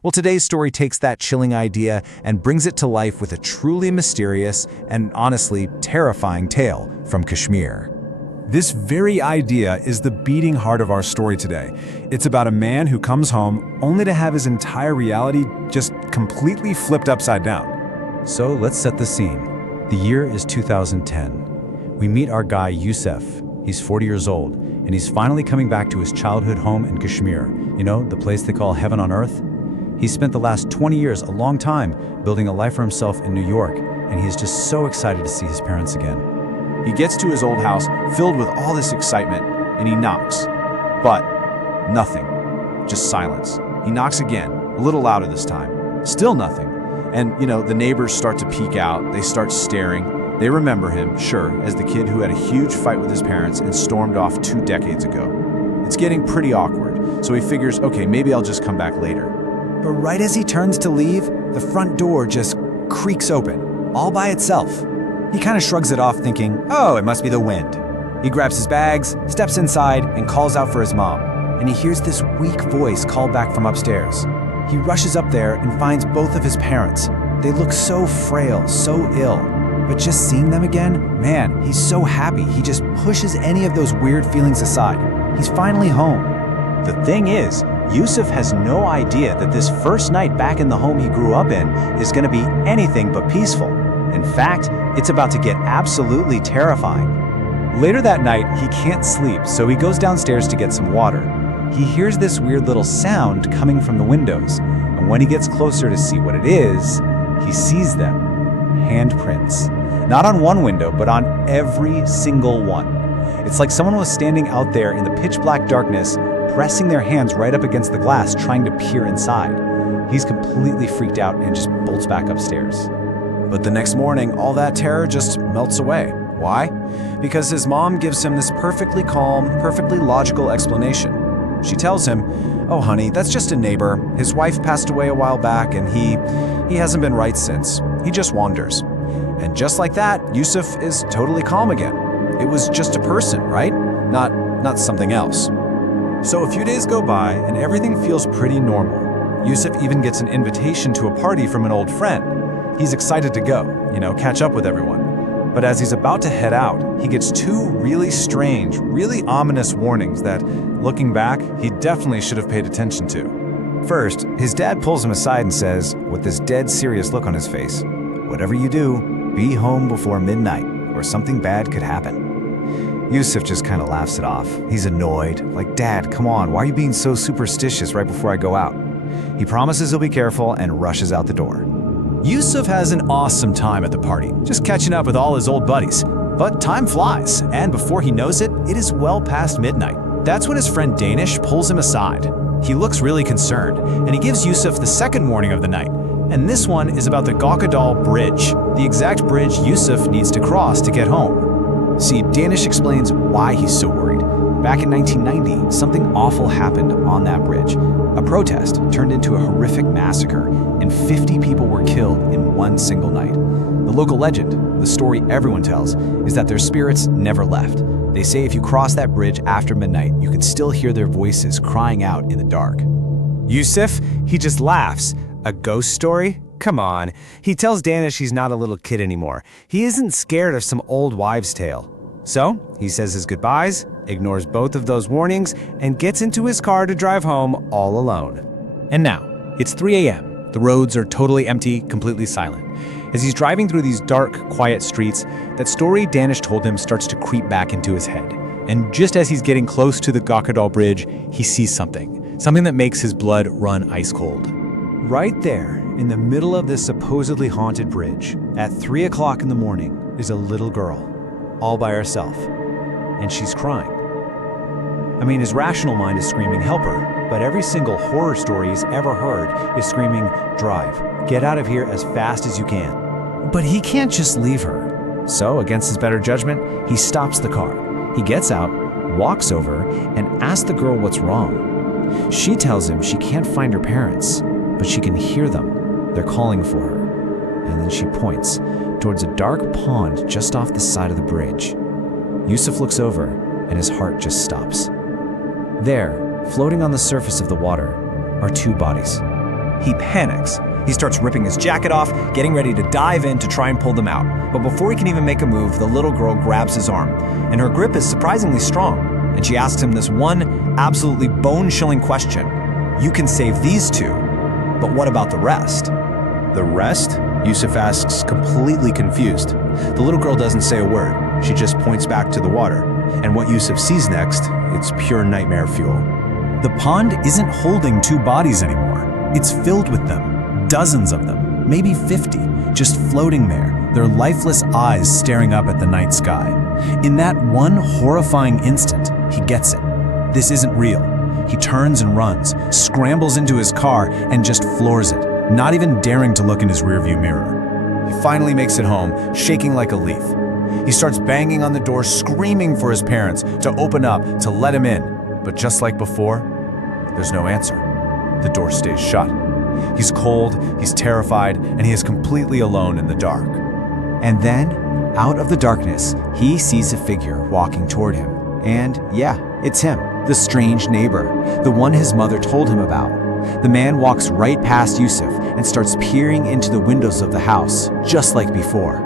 Well, today's story takes that chilling idea and brings it to life with a truly mysterious and honestly terrifying tale from Kashmir. This very idea is the beating heart of our story today. It's about a man who comes home only to have his entire reality just completely flipped upside down. So let's set the scene. The year is 2010. We meet our guy Yusuf. He's 40 years old, and he's finally coming back to his childhood home in Kashmir. You know, the place they call heaven on earth? He spent the last 20 years, a long time, building a life for himself in New York, and he's just so excited to see his parents again. He gets to his old house filled with all this excitement, and he knocks. But nothing. Just silence. He knocks again, a little louder this time. Still nothing. And, the neighbors start to peek out. They start staring. They remember him, sure, as the kid who had a huge fight with his parents and stormed off 2 decades ago. It's getting pretty awkward, so he figures, okay, maybe I'll just come back later. But right as he turns to leave, the front door just creaks open, all by itself. He kind of shrugs it off, thinking, oh, it must be the wind. He grabs his bags, steps inside, and calls out for his mom. And he hears this weak voice call back from upstairs. He rushes up there and finds both of his parents. They look so frail, so ill. But just seeing them again, man, he's so happy. He just pushes any of those weird feelings aside. He's finally home. The thing is, Yusuf has no idea that this first night back in the home he grew up in is going to be anything but peaceful. In fact, it's about to get absolutely terrifying. Later that night, he can't sleep, so he goes downstairs to get some water. He hears this weird little sound coming from the windows, and when he gets closer to see what it is, he sees them. Handprints. Not on one window, but on every single one. It's like someone was standing out there in the pitch black darkness, pressing their hands right up against the glass, trying to peer inside. He's completely freaked out and just bolts back upstairs. But the next morning, all that terror just melts away. Why? Because his mom gives him this perfectly calm, perfectly logical explanation. She tells him, oh honey, that's just a neighbor. His wife passed away a while back and he hasn't been right since. He just wanders. And just like that, Yusuf is totally calm again. It was just a person, right? Not something else. So a few days go by and everything feels pretty normal. Yusuf even gets an invitation to a party from an old friend. He's excited to go, catch up with everyone. But as he's about to head out, he gets 2 really strange, really ominous warnings that, looking back, he definitely should have paid attention to. First, his dad pulls him aside and says, with this dead serious look on his face, whatever you do, be home before midnight, or something bad could happen. Yusuf just kind of laughs it off. He's annoyed, like, Dad, come on, why are you being so superstitious right before I go out? He promises he'll be careful and rushes out the door. Yusuf has an awesome time at the party, just catching up with all his old buddies. But time flies, and before he knows it, it is well past midnight. That's when his friend Danish pulls him aside. He looks really concerned, and he gives Yusuf the second warning of the night. And this one is about the Gawkadal Bridge, the exact bridge Yusuf needs to cross to get home. See, Danish explains why he's so worried. Back in 1990, something awful happened on that bridge. A protest turned into a horrific massacre, and 50 people were killed in one single night. The local legend, the story everyone tells, is that their spirits never left. They say if you cross that bridge after midnight, you can still hear their voices crying out in the dark. Yusuf, he just laughs. A ghost story? Come on. He tells Danish he's not a little kid anymore. He isn't scared of some old wives' tale. So, he says his goodbyes, ignores both of those warnings, and gets into his car to drive home all alone. And now, it's 3 a.m. The roads are totally empty, completely silent. As he's driving through these dark, quiet streets, that story Danish told him starts to creep back into his head. And just as he's getting close to the Gawkadal Bridge, he sees something that makes his blood run ice cold. Right there, in the middle of this supposedly haunted bridge, at 3 o'clock in the morning, is a little girl, all by herself, and she's crying. I mean, his rational mind is screaming, help her, but every single horror story he's ever heard is screaming, drive, get out of here as fast as you can. But he can't just leave her. So, against his better judgment, he stops the car. He gets out, walks over, and asks the girl what's wrong. She tells him she can't find her parents, but she can hear them. They're calling for her. And then she points towards a dark pond just off the side of the bridge. Yusuf looks over, and his heart just stops. There, floating on the surface of the water, are 2 bodies. He panics. He starts ripping his jacket off, getting ready to dive in to try and pull them out. But before he can even make a move, the little girl grabs his arm, and her grip is surprisingly strong. And she asks him this one absolutely bone-chilling question. You can save these two, but what about the rest? The rest? Yusuf asks, completely confused. The little girl doesn't say a word. She just points back to the water. And what Yusuf sees next, it's pure nightmare fuel. The pond isn't holding two bodies anymore. It's filled with them, dozens of them, maybe 50, just floating there, their lifeless eyes staring up at the night sky. In that one horrifying instant, he gets it. This isn't real. He turns and runs, scrambles into his car, and just floors it, not even daring to look in his rearview mirror. He finally makes it home, shaking like a leaf. He starts banging on the door, screaming for his parents to open up, to let him in. But just like before, there's no answer. The door stays shut. He's cold, he's terrified, and he is completely alone in the dark. And then, out of the darkness, he sees a figure walking toward him. And yeah, it's him, the strange neighbor, the one his mother told him about. The man walks right past Yusuf and starts peering into the windows of the house, just like before.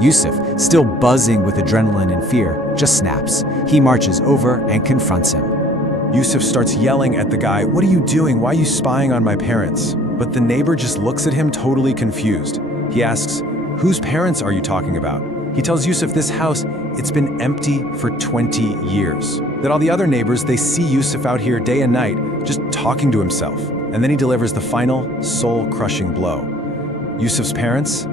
Yusuf, still buzzing with adrenaline and fear, just snaps. He marches over and confronts him. Yusuf starts yelling at the guy, "What are you doing? Why are you spying on my parents?" But the neighbor just looks at him totally confused. He asks, "Whose parents are you talking about?" He tells Yusuf this house, it's been empty for 20 years. That all the other neighbors, they see Yusuf out here day and night, just talking to himself. And then he delivers the final, soul-crushing blow. Yusuf's parents,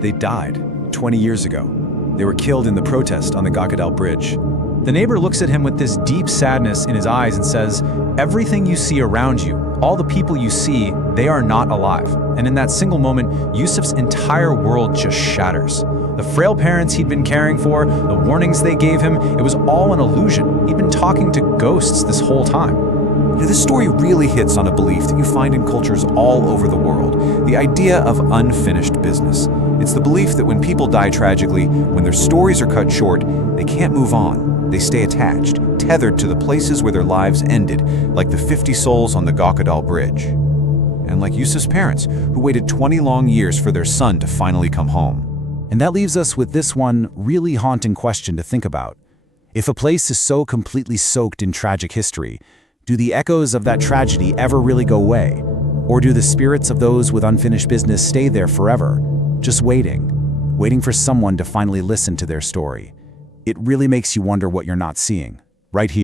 they died 20 years ago. They were killed in the protest on the Gawkadal Bridge. The neighbor looks at him with this deep sadness in his eyes and says, "Everything you see around you, all the people you see, they are not alive." And in that single moment, Yusuf's entire world just shatters. The frail parents he'd been caring for, the warnings they gave him, it was all an illusion. He'd been talking to ghosts this whole time. This story really hits on a belief that you find in cultures all over the world, the idea of unfinished business. It's the belief that when people die tragically, when their stories are cut short, they can't move on. They stay attached, tethered to the places where their lives ended, like the 50 souls on the Gawkadal Bridge. And like Yusuf's parents, who waited 20 long years for their son to finally come home. And that leaves us with this one really haunting question to think about. If a place is so completely soaked in tragic history, do the echoes of that tragedy ever really go away? Or do the spirits of those with unfinished business stay there forever, just waiting for someone to finally listen to their story? It really makes you wonder what you're not seeing, right here.